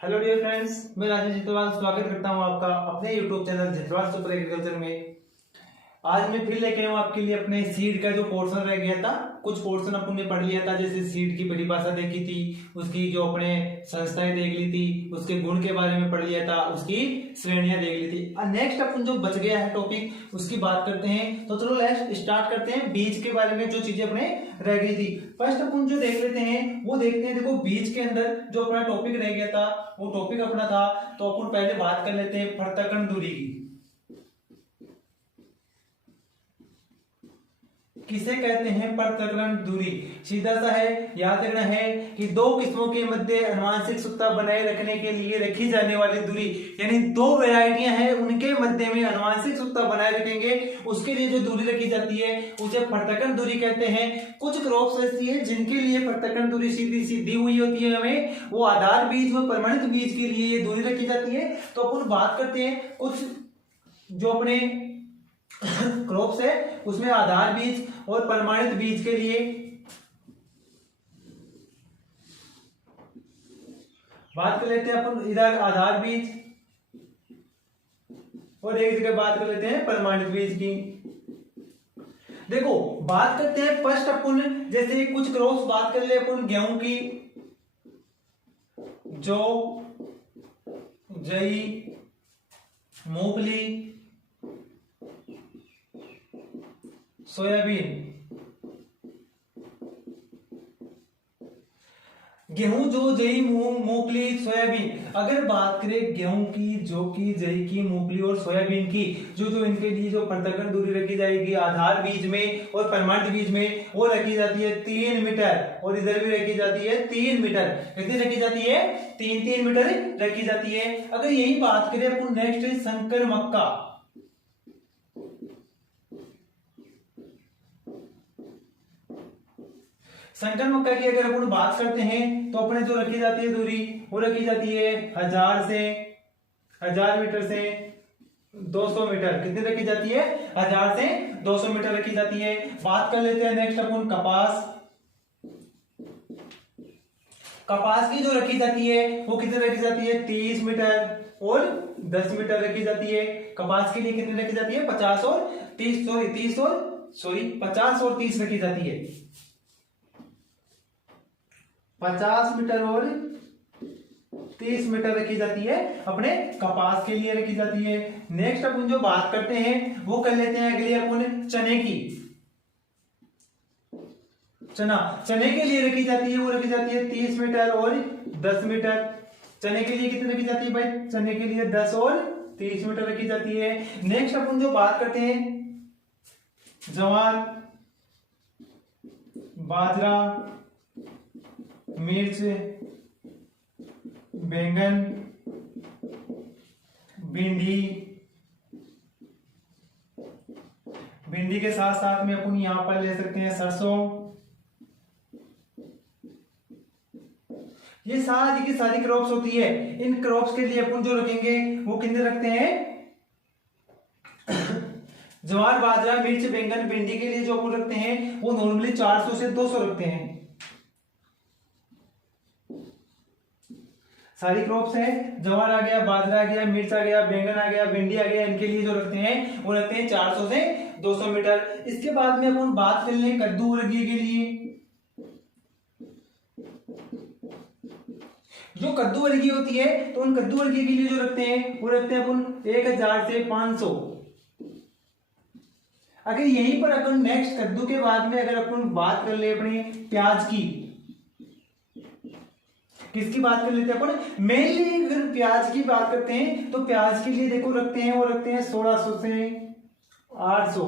Hello dear friends, मैं राजेश जितवाल स्वागत करता हूं आपका अपने यूट्यूब चैनल जितवाल सुपर एग्रीकल्चर में। आज मैं फिर लेके आया हूं आपके लिए अपने सीड का जो पोर्शन रह गया था। कुछ पोर्शन अपन ने पढ़ लिया था, जैसे सीड की परिभाषा देखी थी, उसकी जो अपने संस्थाएं देख ली थी, उसके गुण के बारे में पढ़ लिया था, उसकी श्रेणियां देख ली थी। नेक्स्ट अपन जो बच गया है टॉपिक उसकी बात करते हैं। तो चलो लेट्स स्टार्ट करते हैं बीज के बारे में, जो चीजें अपने रह गई थी। फर्स्ट अपन जो देख लेते हैं वो देखते हैं। देखो, बीज के अंदर जो अपना टॉपिक रह गया था वो टॉपिक अपना था, तो अपन पहले बात कर लेते हैं पृथक्करण दूरी की। किसे कहते हैं पृथक्करण दूरी? सीधा सा है, याद रखना है कि दो किस्मों के मध्य अनुवांशिक सूत्रता बनाए रखने के लिए रखी जाने वाली दूरी, यानी दो वैरायटियां हैं उनके मध्य में अनुवांशिक सूत्रता बनाए रखेंगे उसके लिए जो दूरी रखी जाती है उसे पृथक्करण दूरी कहते हैं। कुछ क्रॉप्स ऐसी है जिनके लिए पृथक्करण दूरी सीधी सीधी हुई होती है, हमें वो आधार बीज व प्रमाणित बीज के लिए ये दूरी रखी जाती है। तो अपन बात करते हैं कुछ जो अपने क्रॉप्स है उसमें आधार बीज और प्रमाणित बीज के लिए बात कर लेते हैं अपन। इधर आधार बीज और एक जगह बात कर लेते हैं प्रमाणित बीज की। देखो, बात करते हैं फर्स्ट अपन, जैसे कुछ क्रॉप्स बात कर ले अपन गेहूं की, जौ, जई, मूंगफली, सोयाबीन। गेहूं, जौ, जई, मूंगफली, सोयाबीन। अगर बात करें गेहूं की, जौ की, जई की, मूंगफली और सोयाबीन की, जो इनके लिए जो पृथक्करण दूरी रखी जाएगी आधार बीज में और प्रमाणित बीज में, वो रखी जाती है 3 मीटर, और इधर भी रखी जाती है 3 मीटर। कितनी रखी जाती है? 3-3 मीटर रखी जाती है। अगर यही बात करें अपन नेक्स्ट है संकर मक्का। संकर मक्का की अगर अपन बात करते हैं तो अपने जो रखी जाती है दूरी वो रखी जाती है 1000 मीटर से 200 मीटर। कितनी रखी जाती है? 1000 से 200 मीटर रखी जाती है। बात कर लेते हैं नेक्स्ट अपन कपास। कपास की जो रखी जाती है वो कितनी रखी जाती है? 30 मीटर और 10 मीटर रखी जाती है। कपास के लिए कितनी रखी जाती है? 50 और 30 रखी जाती है। 50 मीटर और 30 मीटर रखी जाती है, अपने कपास के लिए रखी जाती है। नेक्स्ट अपन जो बात करते हैं वो कर लेते हैं अगले अपन चने की। चने के लिए रखी जाती है, वो रखी जाती है 30 मीटर और 10 मीटर। चने के लिए कितनी रखी जाती है भाई? चने के लिए 10 और 30 मीटर रखी जाती है। नेक्स्ट अपन जो बात करते हैं ज्वार, बाजरा, मिर्च, बैंगन, भिंडी के साथ साथ में अपन यहां पर ले सकते हैं सरसों। ये सारी की सारी क्रॉप्स होती है। इन क्रॉप्स के लिए अपन जो रखेंगे वो कितने रखते हैं? ज्वार, बाजरा, मिर्च, बैंगन, भिंडी के लिए जो अपन रखते हैं वो नॉर्मली 400 से 200 रखते हैं। सारी क्रॉप्स है, ज्वार आ गया, बाजरा आ गया, मिर्च आ गया, बैंगन आ गया, भिंडी आ गया, इनके लिए जो रखते हैं वो रखते हैं 400 से 200 मीटर। इसके बाद में अपन बात कर लें कद्दू वर्गीय के लिए। जो कद्दू वर्गीय होती है तो उन कद्दू वर्गीय के लिए जो रखते हैं वो रखते हैं अपन 1000 से 500। अगर यहीं पर अपन नेक्स्ट कद्दू के बाद में अगर अपन बात कर ले अपने प्याज की, किसकी बात कर लेते हैं अपन? मेनली अगर प्याज की बात करते हैं तो प्याज के लिए देखो रखते हैं, वो रखते हैं 1600 से 800,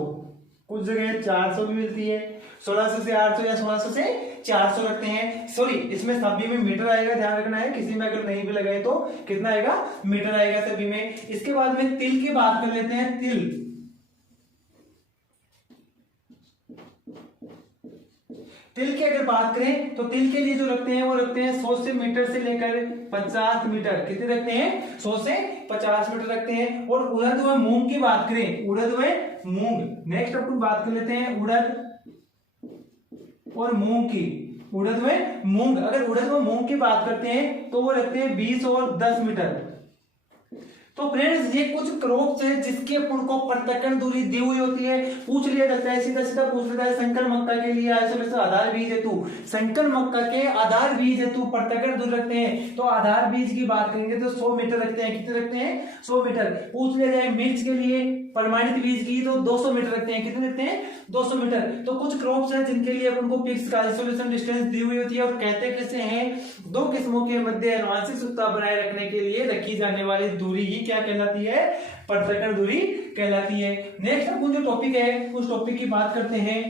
कुछ जगह 400 भी मिलती है। 1600 से 800 या 1600 से 400 रखते हैं। सॉरी, इसमें सभी में मीटर आएगा, ध्यान रखना है। किसी में अगर नहीं भी लगाए तो कितना आएगा? मीटर आएगा सभी में। इसके बाद में तिल की बात कर लेते हैं। तिल की अगर बात करें तो तिल के लिए जो रखते हैं वो रखते हैं 100 मीटर से लेकर 50 मीटर। कितने रखते हैं? 100 से 50 मीटर रखते हैं। और उड़द व मूंग की बात करें, उड़द व मूंग, नेक्स्ट अपन बात कर लेते हैं उड़द और मूंग की। उड़द में मूंग, अगर उड़द में मूंग की बात करते हैं तो वो रखते हैं 20 और 10 मीटर। तो फ्रेंड्स ये कुछ क्रॉप्स है जिसके अपन को प्रत्यक्षण दूरी दी हुई होती है। पूछ लिया जाता है, सीधा सीधा पूछ लेता है, संकर मक्का के लिए आइसोलेशन आधार बीज हेतु, संकर मक्का के आधार बीज हेतु प्रत्यक्षण दूरी रखते हैं। तो आधार बीज की बात करेंगे तो 100 मीटर रखते हैं। कितने रखते हैं? 100 मीटर। पूछ लिया जाए मिर्च के लिए प्रमाणित बीज की तो 200 मीटर रखते हैं। कितने रखते हैं? 200 मीटर। तो कुछ क्रॉप्स हैं जिनके लिए अपन को फिक्स आइसोलेशन डिस्टेंस दी हुई होती है और कहते कैसे हैं, दो किस्मों के मध्य आनुवंशिक सूत्रता बनाए रखने के लिए रखी जाने वाली दूरी ही क्या कहलाती है? प्रत्यक्षण दूरी कहलाती है। नेक्स्ट अपन जो टॉपिक है उस टॉपिक की बात करते हैं।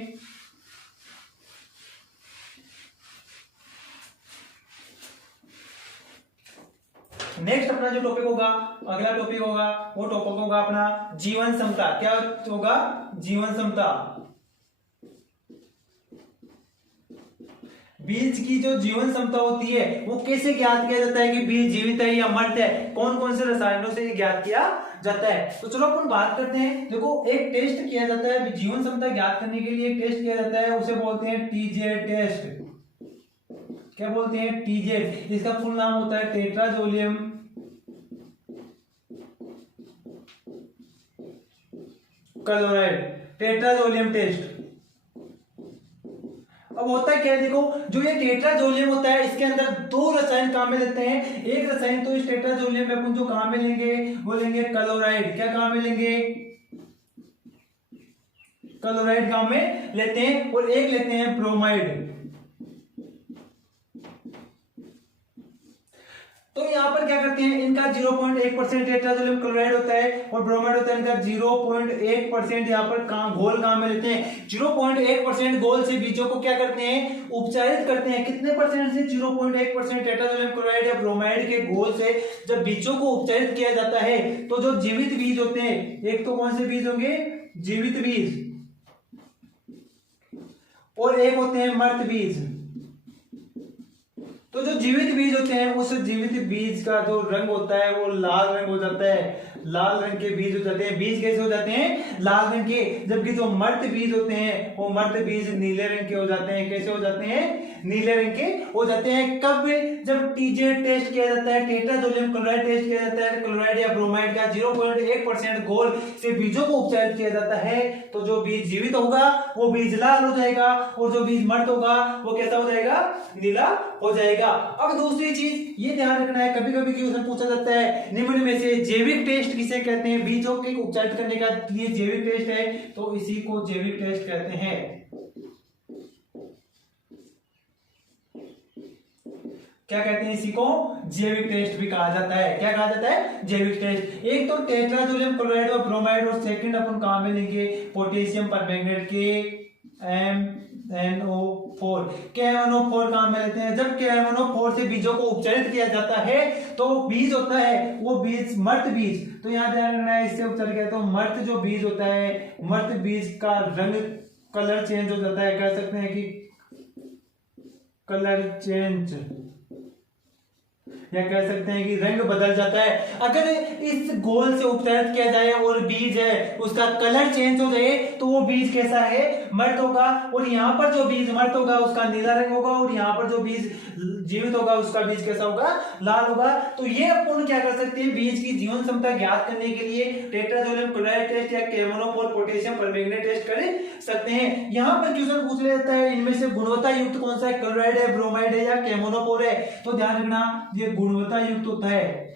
नेक्स्ट अपना जो टॉपिक होगा, अगला टॉपिक होगा, वो टॉपिक होगा अपना जीवन क्षमता। क्या होगा? जीवन क्षमता। बीज की जो जीवन क्षमता होती है वो कैसे ज्ञात किया जाता है कि बीज जीवित है या मृत है? कौन कौन से रसायनों से ज्ञात किया जाता है? तो चलो अपन बात करते हैं। देखो एक टेस्ट किया जाता है जीवन क्षमता ज्ञात करने के लिए, एक टेस्ट किया जाता है, उसे बोलते हैं टीजेड टेस्ट। क्या बोलते हैं? टीजेड। इसका फुल नाम होता है टेट्राजोलियम क्लोराइड, टेट्राजोलियम टेस्ट। अब होता है क्या, देखो जो ये टेट्राजोलियम होता है इसके अंदर दो रसायन काम में लेते हैं। एक रसायन तो इस टेट्राजोलियम में अपन जो काम में लेंगे वो लेंगे क्लोराइड। क्या काम में लेंगे? क्लोराइड काम में लेते हैं। और एक लेते हैं ब्रोमाइड। तो यहां पर क्या करते हैं, इनका 0.1% टेट्राजोलियम क्लोराइड होता है और ब्रोमाइड होता है इनका 0.1%। यहां पर घोल काम में लेते हैं। 0.1% घोल से बीजों को क्या करते हैं? उपचारित करते हैं। कितने परसेंट से? 0.1% टेट्राजोलियम क्लोराइड या ब्रोमाइड के घोल से जब बीजों को उपचारित किया जाता है तो जो जीवित बीज होते हैं, एक तो कौन से बीज होंगे? जीवित बीज, और एक होते हैं मृत बीज। तो जो जीवित बीज होते हैं उस जीवित बीज का जो रंग होता है वो लाल रंग हो जाता है। लाल रंग के बीज हो जाते हैं। बीज कैसे हो जाते हैं? लाल रंग के। जबकि जो मर्द बीज होते हैं वो मर्द बीज नीले रंग के हो जाते हैं। कैसे हो जाते हैं? नीले रंग के हो जाते हैं। कब? जब टीजेड टेस्ट किया जाता है, टेट्राजोलियम क्लोराइड टेस्ट किया जाता है, क्लोराइड या ब्रोमाइड का 0.1% घोल से बीजों को उपचारित किया जाता है तो जो बीज जीवित होगा वो बीज लाल हो जाएगा और जो बीज मर्द होगा वो कैसा हो जाएगा? नीला हो जाएगा। अब दूसरी चीज ये ध्यान रखना है, कभी कभी क्वेश्चन पूछा जाता है निम्न में से जैविक टेस्ट किसे कहते हैं? बीजों के उपचारित करने का लिए जैविक टेस्ट है तो इसी को जैविक टेस्ट कहते हैं। क्या कहते हैं? इसी को जैविक टेस्ट भी कहा जाता है। क्या कहा जाता है? जैविक टेस्ट। एक तो टेट्राजोलियम क्लोराइड और ब्रोमाइड, और सेकंड अपन काम में लेंगे पोटेशियम परमैंगनेट KMnO4। KMnO4 काम में लेते हैं। जब KMnO4 से बीजों को उपचारित किया जाता है तो बीज होता है वो बीज मर्त बीज, तो यहां ध्यान रखना है इससे उपचारित किया तो मर्त जो बीज होता है, मर्त बीज का रंग कलर चेंज हो जाता है। कह सकते हैं कि कलर चेंज, या कह सकते हैं कि रंग बदल जाता है। अगर इस घोल से उपचारित किया जाए और बीज है उसका कलर चेंज हो जाए तो वो बीज कैसा है? मर्त होगा। और यहाँ पर जो बीज मर्त होगा उसका नीला रंग होगा और यहाँ पर जो बीज जीवित होगा उसका बीज कैसा होगा? लाल होगा। तो ये अपन क्या कर सकते हैं, बीज की जीवन क्षमता ज्ञात करने के लिए टेट्राजोलियम क्लोराइड टेस्ट या KMnO4 पोटेशियम परमैंगनेट टेस्ट कर सकते हैं। यहाँ पर क्वेश्चन पूछ लिया जाता है इनमें से गुणवत्ता युक्त कौन सा है? क्लोराइड है, ब्रोमाइड है या KMnO4 है? तो ध्यान रखना ये गुणवत्ता युक्त होता है।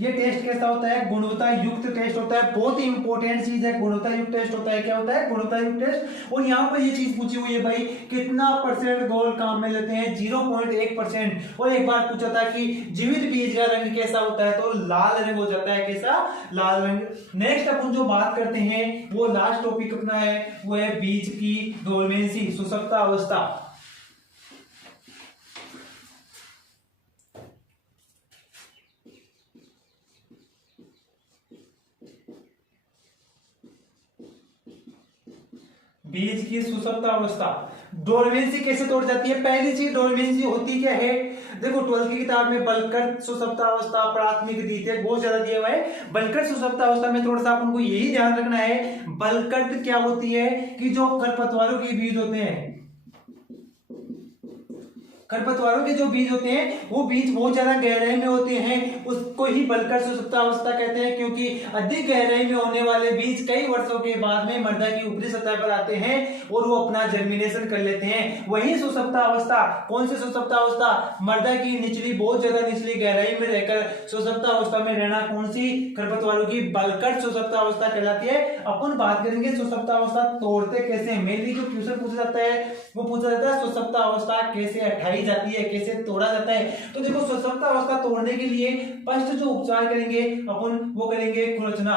ये टेस्ट कैसा होता है? गुणवत्ता युक्त टेस्ट होता है। बहुत ही इंपॉर्टेंट चीज है, गुणवत्ता युक्त टेस्ट होता है। क्या होता है? गुणवत्ता युक्त टेस्ट। और यहाँ पर ये चीज पूछी हुई है भाई, कितना परसेंट घोल काम में लेते हैं? 0.1%। और एक बार पूछा था कि जीवित बीज का रंग कैसा होता है? तो लाल रंग हो जाता है। कैसा? लाल रंग। नेक्स्ट अपन जो बात करते हैं वो लास्ट टॉपिक अपना है वो है बीज की डोरमेंसी, सुषुप्त अवस्था। बीज की सुषुप्त अवस्था। डोरमेंसी कैसे तोड़ जाती है? पहली चीज डोरमेंसी होती क्या है? देखो 12th की किताब में बलकर सुषुप्तावस्था, प्राथमिक, द्वितीयक बहुत ज्यादा दिया हुआ है। बलकर सुषुप्तावस्था में थोड़ा सा अपन को यही ध्यान रखना है, बलकर क्या होती है कि जो खरपतवारों के बीज होते हैं, खरपतवारों के जो बीज होते हैं वो बीज बहुत ज्यादा गहराई में होते हैं, उसको ही बलकर सुषुप्तावस्था कहते हैं, क्योंकि अधिक गहराई में होने वाले बीज कई वर्षों के बाद में मृदा की ऊपरी सतह पर आते हैं और वो अपना जर्मिनेशन कर लेते हैं। वही सुषुप्तावस्था, कौन सी सुषुप्तावस्था? मृदा की निचली, बहुत ज्यादा निचली गहराई में रहकर सुषुप्तावस्था में रहना, कौन सी? खरपतवारों की बलकर सुषुप्तावस्था कहलाती है। अपन बात करेंगे सुषुप्तावस्था तोड़ते कैसे। मेनली जो क्वेश्चन पूछा जाता है वो पूछा जाता है सुषुप्तावस्था कैसे हटाई जाती है, कैसे तोड़ा जाता है। तो देखो सुषुप्तावस्था तोड़ने के लिए फर्स्ट जो उपचार करेंगे अपन वो करेंगे खुरचना।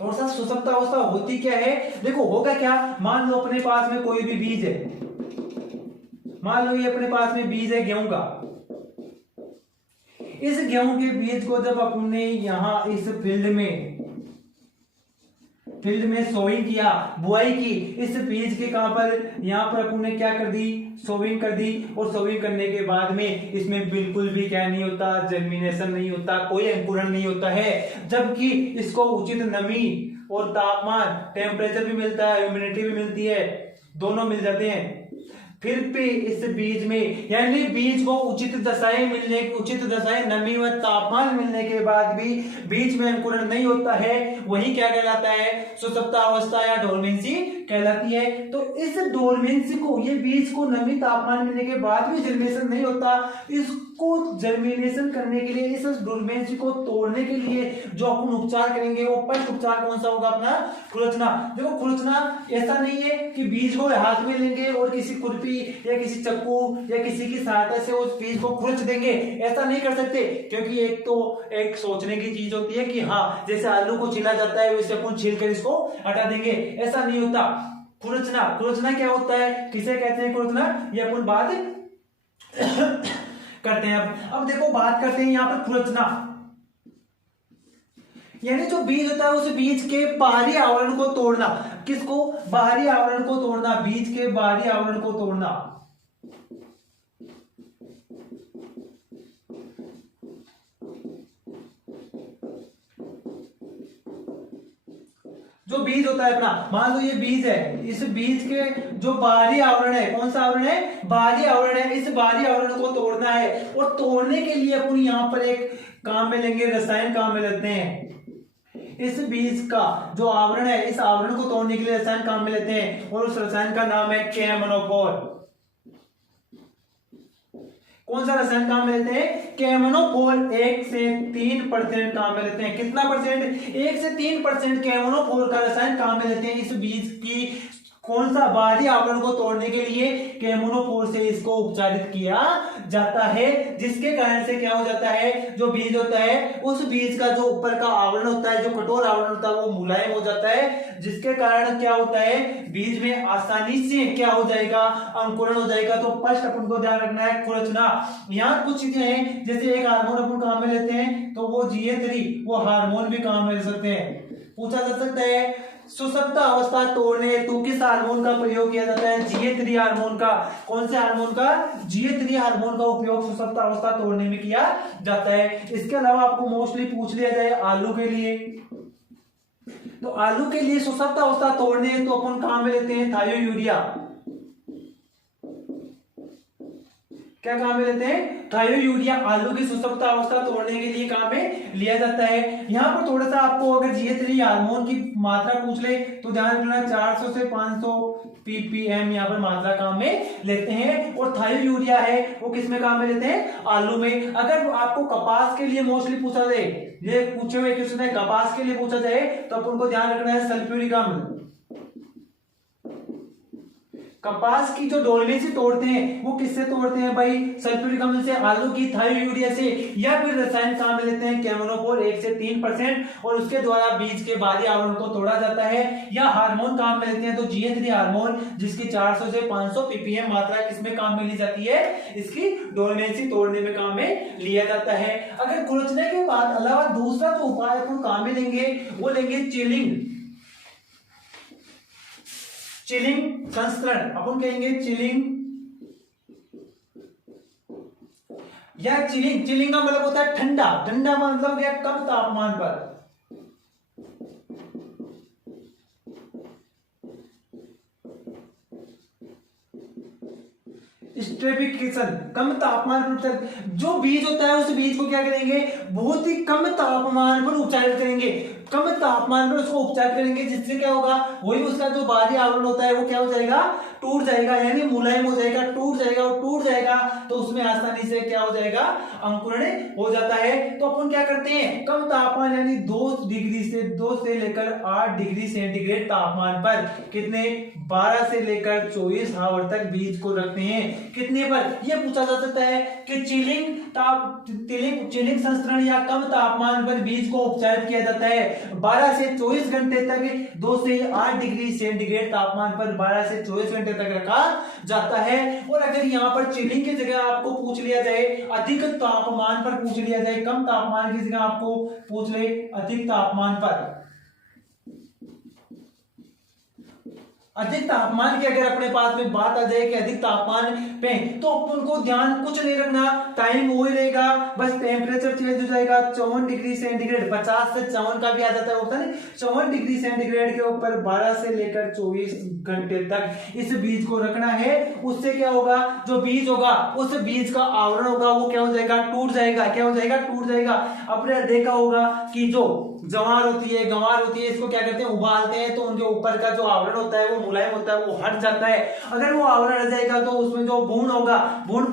थोड़ा सा सुषुप्तावस्था होती क्या है, देखो होगा क्या, मान लो अपने पास में कोई भी बीज है, मान लो ये अपने पास में बीज है गेहूं का। इस गेहूं के बीज को जब अपने यहां इस फील्ड में सोइंग किया, बुआई की, इस बीज के कहां पर, यहां पर अपन ने क्या कर दी, सोविंग कर दी। और सोविंग करने के बाद में इसमें बिल्कुल भी क्या नहीं होता, जर्मिनेशन नहीं होता, कोई अंकुरण नहीं होता है, जबकि इसको उचित नमी और तापमान, टेम्परेचर भी मिलता है, ह्यूमिडिटी भी मिलती है, दोनों मिल जाते हैं। फिर भी इस बीज में, यानी बीज को उचित दशाएं नमी व तापमान मिलने के बाद भी बीज में अंकुरण नहीं होता है, वही क्या कहलाता है, सुषुप्तावस्था या डोरमेंसी कहलाती है। तो इस डोरमेंसी को, ये बीज को नमी तापमान मिलने के बाद भी जर्मिनेशन नहीं होता, इसको जर्मिनेशन करने के लिए, इस डोरमेंसी को तोड़ने के लिए जो अपन उपचार करेंगे वो फर्स्ट उपचार कौन सा होगा अपना, खुरचना। देखो खुरचना ऐसा नहीं है कि बीज को हाथ में लेंगे और किसी खुरपी या किसी चक्कू या किसी की सहायता से उस बीज को खुरच देंगे, ऐसा नहीं कर सकते, क्योंकि एक सोचने की चीज होती है कि हाँ जैसे आलू को छिला जाता है वैसे अपन छील कर इसको हटा देंगे, ऐसा नहीं होता। खुरचना क्या होता है, किसे कहते हैं खुरचना, ये अपन बात करते हैं। अब देखो बात करते हैं यहां पर खुरचना, यानी जो बीज होता है उस बीज के बाहरी आवरण को तोड़ना। किसको? बाहरी आवरण को तोड़ना, बीज के बाहरी आवरण को तोड़ना। जो बीज होता है अपना, मान लो ये बीज है, इस बीज के जो बाहरी आवरण है, कौन सा आवरण है, बाहरी आवरण है, इस बाहरी आवरण को तोड़ना है। और तोड़ने के लिए अपन यहां पर एक काम में लेंगे, रसायन काम में लेते हैं। इस बीज का जो आवरण है, इस आवरण को तोड़ने के लिए रसायन काम में लेते हैं और उस रसायन का नाम है केमनोफोर। कौन सा रसायन काम में लेते हैं, केमनोफोर। 1 से 3% काम में लेते हैं। कितना परसेंट? 1 से 3% केमनोफोर का रसायन काम में लेते हैं इस बीज की कौन सा, बाहरी आवरण को तोड़ने के लिए केमनोफोर से इसको उपचारित किया जाता है, जिसके कारण से क्या हो जाता है, जो बीज होता है उस बीज का जो ऊपर का आवरण होता है, जो कठोर आवरण होता है वो मुलायम हो जाता है, जिसके कारण क्या होता है, बीज में आसानी से क्या हो जाएगा, अंकुरण हो जाएगा। तो फर्स्ट अपन को ध्यान रखना है खुरचना। यहाँ कुछ चीजें हैं, जैसे एक हार्मोन अपन काम में लेते हैं तो वो GH3, वो हार्मोन भी काम में ले सकते हैं। पूछा जा सकता है सुषुप्तावस्था तोड़ने हेतु किस हार्मोन का प्रयोग किया जाता है, GH3 हार्मोन का। कौन से हार्मोन का, GH3 हार्मोन का उपयोग सुषुप्तावस्था तोड़ने में किया जाता है। इसके अलावा आपको मोस्टली पूछ लिया जाए आलू के लिए, तो आलू के लिए सुषुप्तावस्था तोड़ने हेतु तो अपन काम में लेते हैं थायोयूरिया। क्या काम में लेते हैं, थायोयूरिया। आलू की सुषुप्तावस्था तोड़ने के लिए काम में लिया जाता है। यहाँ पर थोड़ा सा आपको अगर GH3 हार्मोन की मात्रा पूछ ले तो ध्यान रखना 400 से 500 ppm यहाँ पर मात्रा काम में लेते हैं। और थायोयूरिया है वो किस में काम में लेते हैं, आलू में। अगर आपको कपास के लिए मोस्टली पूछा जाए, ये पूछे हुए क्वेश्चन है, कपास के लिए पूछा जाए तो अपन को ध्यान रखना है सल्फ्यूरिक अम्ल। कपास की जो डोरमेंसी तोड़ते हैं वो किससे तोड़ते हैं भाई, सल्फ्यूरिक अम्ल से, आलू की थायोयूरिया से, या फिर रसायन काम में लेते हैं केमनोफोर 1 से 3% और उसके द्वारा बीज के बाहरी आवरण को तोड़ा जाता है। या हार्मोन काम में लेते हैं तो GH3 हार्मोन, जिसकी 400 से 500 ppm मात्रा किसमें काम में ली जाती है, इसकी डोरमेंसी तोड़ने में काम में लिया जाता है। अगर खुरचने के बाद अलावा दूसरा जो उपाय अपन काम में लेंगे वो लेंगे चिलिंग। चिलिंग संस्करण, अपन कहेंगे चिलिंग या चिलिंग का मतलब होता है ठंडा, ठंडा मतलब क्या, कम तापमान पर। स्ट्रेफिकेशन, कम तापमान पर जो बीज होता है उस बीज को क्या करेंगे, बहुत ही कम तापमान पर उपचारित करेंगे, कम तापमान पर उसको उपचार करेंगे, जिससे क्या होगा, वही उसका जो बाहरी आवरण होता है वो क्या हो जाएगा, टूट जाएगा, यानी मुलायम हो जाएगा, टूट जाएगा, और टूट जाएगा तो उसमें आसानी से क्या हो जाएगा, अंकुरण हो जाता है। तो अपन क्या करते हैं, कम तापमान यानी 2 से लेकर 8 डिग्री सेंटीग्रेड तापमान पर कितने, 12 से लेकर 24 आवर तक बीज को रखते हैं। कितने पर, यह पूछा जा सकता है कि चिलिंग संस्करण या कम तापमान पर बीज को उपचारित किया जाता है 12 से 24 घंटे तक, 2 से 8 डिग्री सेंटीग्रेड तापमान पर 12 से 24 घंटे तक रखा जाता है। और अगर यहाँ पर चिलिंग की जगह आपको पूछ लिया जाए अधिक तापमान पर पूछ लिया जाए, कम तापमान की जगह आपको पूछ ले अधिक तापमान पर, अधिक तापमान की अगर अपने पास में बात आ जाए कि अधिक तापमान पे, तो अपन को ध्यान कुछ नहीं रखना, टाइम वही रहेगा, बस टेम्परेचर चेंज हो जाएगा। 54 डिग्री सेंटीग्रेड, 50 से 54 का भी आ जाता है ऑप्शन, 54 डिग्री सेंटीग्रेड के ऊपर 12 से लेकर 24 घंटे तक इस बीज को रखना है। उससे क्या होगा, जो बीज होगा उस बीज का आवरण होगा वो क्या हो जाएगा, टूट जाएगा, क्या हो जाएगा, टूट जाएगा। आपने देखा होगा कि जो गंवार होती है, इसको क्या करते हैं, उबालते हैं, तो उनके ऊपर का जो आवरण होता है वो मुलायम होता है, वो हट जाता है। अगर वो आवरण हट जाएगा तो उसमें जो भ्रूण होगा, भ्रूण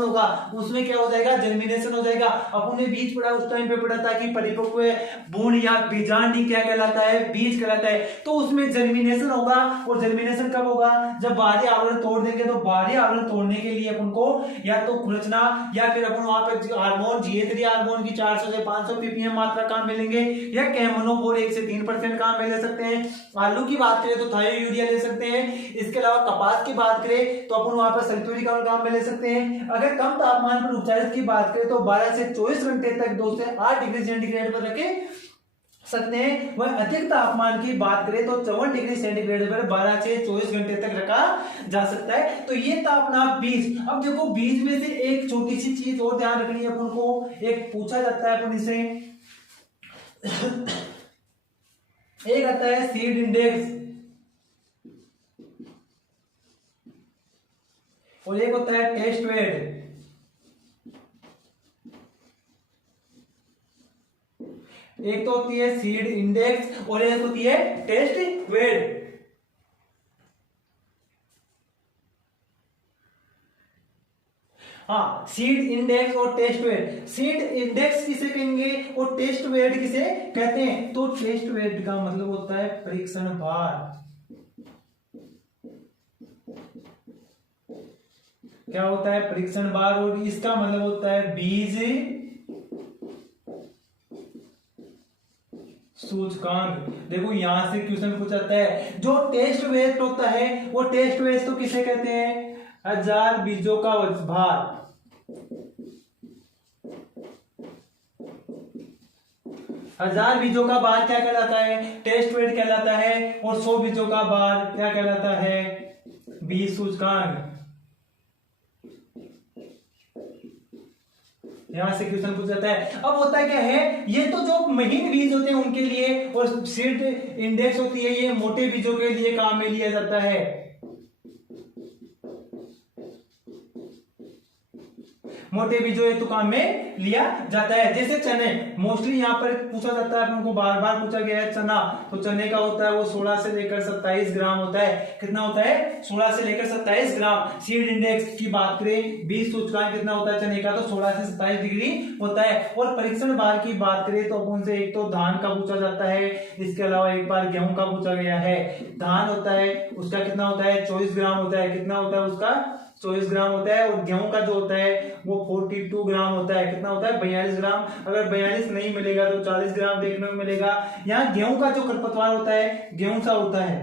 होगा, उसमें क्या हो जाएगा, जर्मिनेशन हो जाएगा। अपन ने बीज पढ़ा, उस टाइम पे पढ़ा था कि परिपक्व भ्रूण या बीजांड क्या कहलाता है, बीज कहलाता है। तो उसमें जर्मिनेशन होगा, और जर्मिनेशन कब होगा, जब बाहरी आवरण तोड़ देंगे। तो बाहरी आवरण तोड़ने के लिए अपन को या तो खुरचना या फिर अपन वहां पे हार्मोन GA3 हार्मोन की 400 से 500 ppm मात्रा कहाँ मिलेंगे, या कैमोनोफोर 1 से 3% कहाँ में ले सकते हैं। आलू की बात करें तो थायो यूरिया ले सकते हैं। इसके अलावा कपास की बात करें तो अपन वहां पर सल्फ्यूरिक अम्ल कहाँ में ले सकते हैं। अगर कम तापमान पर उपचारित की बात करें तो 12 से 24 घंटे तक 2 से 8 डिग्री सेंटीग्रेड पर रखे सकते हैं। वह अधिक तापमान की बात करें तो 54 डिग्री सेंटीग्रेड पर 12 से 24 घंटे तक रखा जा सकता है। तो ये था अपना बीज। अब देखो बीज में से एक छोटी सी चीज और ध्यान रखनी है अपन को, एक पूछा जाता है अपन इसे, एक आता है सीड इंडेक्स और एक होता है टेस्ट वेट। एक तो होती है सीड इंडेक्स और एक होती है टेस्ट वेट। हाँ, सीड इंडेक्स और टेस्ट वेट। सीड इंडेक्स किसे कहेंगे और टेस्ट वेट किसे कहते हैं। तो टेस्ट वेट का मतलब होता है परीक्षण भार। क्या होता है, परीक्षण भार। और इसका मतलब होता है बीज सूचकांक। देखो यहां से क्वेश्चन पूछा है, जो टेस्ट वेट होता है वो टेस्ट वेट तो किसे कहते हैं, 1000 बीजों का भार। 1000 बीजों का भार क्या कहलाता है, टेस्ट वेट कहलाता है। और 100 बीजों का भार क्या कहलाता है, बीज सूचकांक। यहां से क्वेश्चन पूछ जाता है। अब होता है क्या है, ये तो जो महीन बीज होते हैं उनके लिए, और सीड इंडेक्स होती है ये मोटे बीजों के लिए काम में लिया जाता है। मोटे बीजों हेतु काम में लिया जाता है। जैसे चने, मोस्टली यहाँ पर पूछा जाता है, उनको बार बार पूछा गया है चना। तो चने का होता है वो 16 से लेकर 27 ग्राम होता है। कितना होता है, 16 से लेकर 27 ग्राम। सीड इंडेक्स की बात करें, बीज सूचकांक कितना होता है चने का, तो 16 से 27 डिग्री होता है। और परीक्षण भार की बात करें तो उनसे एक तो धान का पूछा जाता है, इसके अलावा एक बार गेहूं का पूछा गया है। धान होता है उसका कितना होता है, 24 ग्राम होता है। कितना होता है उसका, 24 ग्राम होता है। और गेहूं का जो होता है वो 42 ग्राम होता है। कितना होता है, 42 ग्राम। अगर 42 नहीं मिलेगा तो 40 ग्राम देखने को मिलेगा। यहाँ गेहूं का जो खरपतवार होता है गेहूं सा होता है,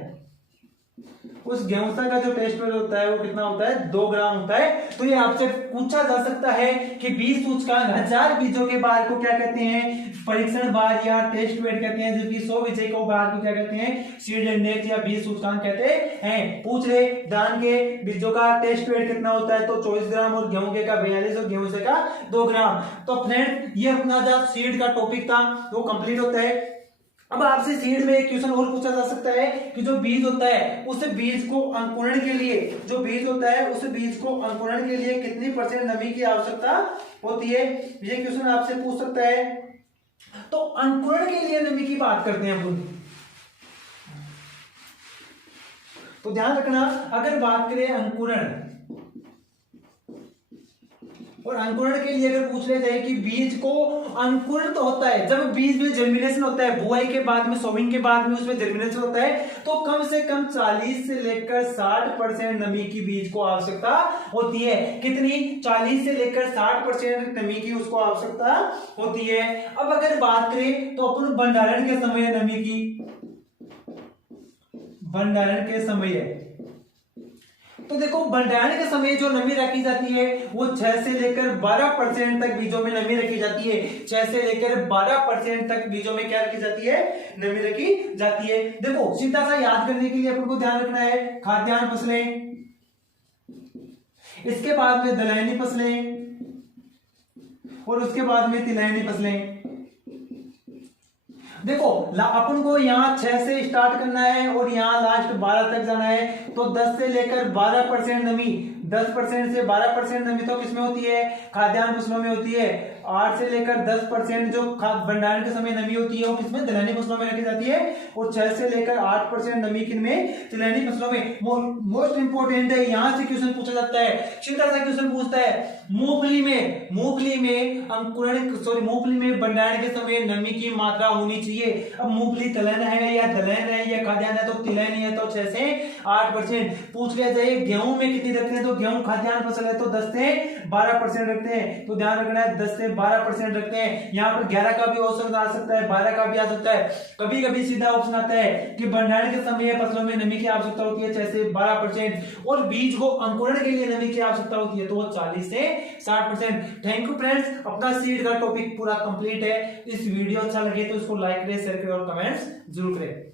उस गेहूं का जो टेस्ट वेट होता है वो कितना होता है, 2 ग्राम होता है। तो ये आपसे पूछा जा सकता है कि बीज सूचकांक 1000 बीजों के भार को क्या कहते हैं, परीक्षण भार या टेस्ट वेट कहते हैं, जबकि 100 बीज को भार को क्या कहते हैं, सीड इंडेक्स या बीज सूचकांक कहते हैं। पूछ रहे धान के बीजों का टेस्ट वेट कितना होता है, तो 24 ग्राम और गेहूं के का 42 और गेहूं से का 2 ग्राम। तो फ्रेंड ये अपना जो सीड का टॉपिक था वो कंप्लीट होता है। अब आपसे सीड में एक क्वेश्चन और पूछा जा सकता है कि जो बीज होता है उस बीज को अंकुरण के लिए, जो बीज होता है उस बीज को अंकुरण के लिए कितनी % नमी की आवश्यकता होती है, ये क्वेश्चन आपसे पूछ सकता है। तो अंकुरण के लिए नमी की बात करते हैं अपन, तो ध्यान रखना अगर बात करें अंकुरण, और अंकुरण के लिए अगर पूछ ले जाए कि बीज को अंकुरण तो होता है जब बीज में जर्मिनेशन होता है, बुआई के बाद में, सोविंग के बाद में उसमें जर्मिनेशन होता है, तो कम से कम 40 से लेकर 60% नमी की बीज को आवश्यकता होती है। कितनी, 40 से लेकर 60% नमी की उसको आवश्यकता होती है। अब अगर बात करें तो अपन भंडारण के समय नमी की, भंडारण के समय है, तो देखो भंडारण के समय जो नमी रखी जाती है वो 6 से लेकर 12% तक बीजों में नमी रखी जाती है। 6 से लेकर 12% तक बीजों में क्या रखी जाती है, नमी रखी जाती है। देखो सीधा सा याद करने के लिए अपन को ध्यान रखना है, खाद्यान्न फसलें, इसके बाद में दलहनी फसलें और उसके बाद में तिलहनी फसलें। देखो अपन को यहाँ 6 से स्टार्ट करना है और यहाँ लास्ट 12 तक जाना है, तो 10 से लेकर 12% नमी, 10% से 12% नमी तो किसमें होती है, खाद्यान्न फसलों में होती है। 8 से लेकर 10% जो भंडारण के समय नमी होती है वो किसमें, दलहनी फसलों में रखी जाती है। और 6 से लेकर 8% नमी किनमें, तिलहनी फसलों में। मोस्ट इंपोर्टेंट है, यहां से क्वेश्चन पूछा जाता है, सीधा सा क्वेश्चन पूछता है मूंगफली में अंकुरण, सॉरी मूंगफली में भंडारण के समय नमी की मात्रा होनी चाहिए। अब मूंगफली तिलहन है या दलहन है या खाद्यान्न है, तो तिलहन है तो 6 से 8%। पूछ लिया जाए गेहूं में कितनी रखते हैं, तो गेहूं खाद्यान्न फसल है तो 10 से 12% रखते हैं। तो ध्यान रखना है 10 से 12% रखते हैं। यहाँ पर 11 का भी ऑप्शन आ सकता है, 12 का भी आ सकता है। कभी कभी सीधा ऑप्शन आता है कि भंडारण के समय फसलों में नमी की आवश्यकता होती है 6 से 12% और बीज को अंकुरण के लिए नमी की आवश्यकता होती है तो वो 40 से 60%। थैंक यू फ्रेंड्स, अपना सीड का टॉपिक पूरा कंप्लीट है। इस वीडियो अच्छा लगे तो इसको लाइक करें, शेयर करें और कमेंट्स जरूर करें।